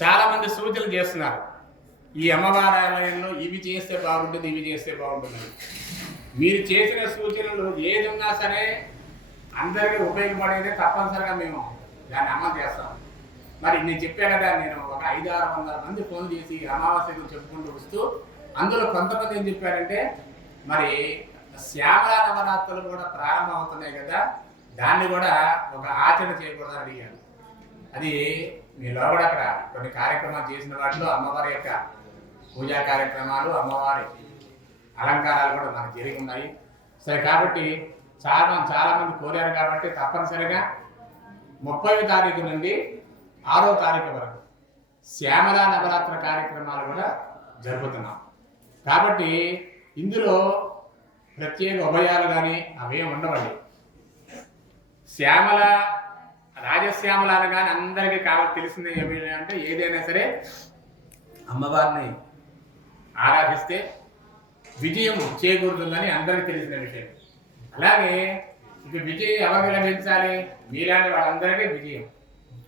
చాలా మంది సూచనలు చేస్తున్నారు. ఈ అమ్మవారాలయంలో ఇవి చేస్తే బాగుంటుంది ఇవి చేస్తే బాగుంటుంది. మీరు చేసిన సూచనలు ఏది ఉన్నా సరే అందరికీ ఉపయోగపడేదే తప్పనిసరిగా మేము దాన్ని అమలు చేస్తాం. మరి నేను చెప్పా కదా నేను ఒక ఐదు ఆరు వందల మంది ఫోన్ చేసి అమావాస్యకు చెప్పుకుంటూ వస్తూ అందులో కొంతమంది ఏం చెప్పారంటే మరి శ్యామల నవరాత్రులు కూడా ప్రారంభం అవుతున్నాయి కదా దాన్ని కూడా ఒక ఆచరణ చేయకూడదని అడిగాను అది మీ లోపల అక్కడ కొన్ని కార్యక్రమాలు చేసిన వాటిలో అమ్మవారి యొక్క పూజా కార్యక్రమాలు అమ్మవారి అలంకారాలు కూడా మనకు జరిగి ఉన్నాయి. సరే కాబట్టి చాలా చాలా మంది కోరారు కాబట్టి తప్పనిసరిగా ముప్పై తారీఖు నుండి ఆరో తారీఖు వరకు శ్యామల నవరాత్రి కార్యక్రమాలు కూడా జరుపుతున్నాం. కాబట్టి ఇందులో ప్రత్యేక ఉభయాలు కానీ అవేం ఉండవండి. శ్యామల శ్యామలాలు కానీ అందరికీ కావాలి తెలిసింది ఏమి అంటే ఏదైనా సరే అమ్మవారిని ఆరాధిస్తే విజయం చేకూరుతుందని అందరికీ తెలిసిన విషయం. అలాగే ఇక విజయం ఎవరికి లభించాలి? మీలాంటి వాళ్ళందరికీ విజయం.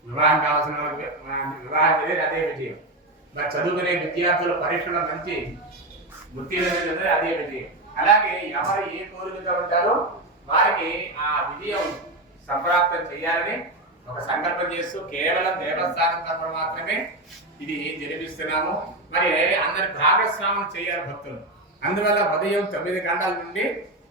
వివాహం కావాల్సిన వాళ్ళకి వివాహం చేసేది అదే విజయం. మరి చదువుకునే విద్యార్థుల పరీక్షలో మంచి ఉత్తీర్ణత అదే విజయం. అలాగే ఎవరు ఏ కోరికతో ఉంటారో వారికి ఆ విజయం సంప్రాప్తం చేయాలని ఒక సంకల్పం చేస్తూ కేవలం దేవస్థానం తరపున మాత్రమే ఇది జరిపిస్తున్నాము. మరి అందరి భాగస్వామం చేయాలి భక్తులు. అందువల్ల ఉదయం తొమ్మిది గంటల నుండి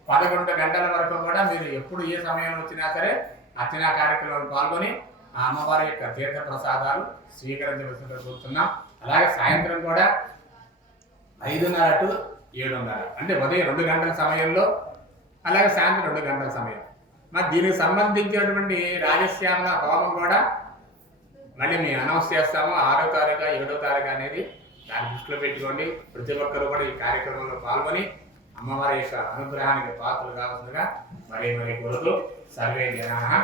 పదకొండు గంటల వరకు కూడా మీరు ఎప్పుడు ఏ సమయం వచ్చినా సరే అర్చనా కార్యక్రమంలో పాల్గొని ఆ అమ్మవారి యొక్క తీర్థ ప్రసాదాలు స్వీకరించవలసిందిగా కోరుతున్నాం. అలాగే సాయంత్రం కూడా ఐదున్నర టు ఏడున్నర. అంటే ఉదయం రెండు గంటల సమయంలో అలాగే సాయంత్రం రెండు గంటల సమయం. మరి దీనికి సంబంధించినటువంటి రాజశ్యామల హోమం కూడా మళ్ళీ మేము అనౌన్స్ చేస్తాము. ఆరో తారీఖు ఏడో తారీఖు అనేది దాన్ని దృష్టిలో పెట్టుకోండి. ప్రతి ఒక్కరు కూడా ఈ కార్యక్రమంలో పాల్గొని అమ్మవారి యొక్క అనుగ్రహానికి పాత్రలు కావాల్సిందిగా మరి మరీ కోరుతూ సర్వే జనా.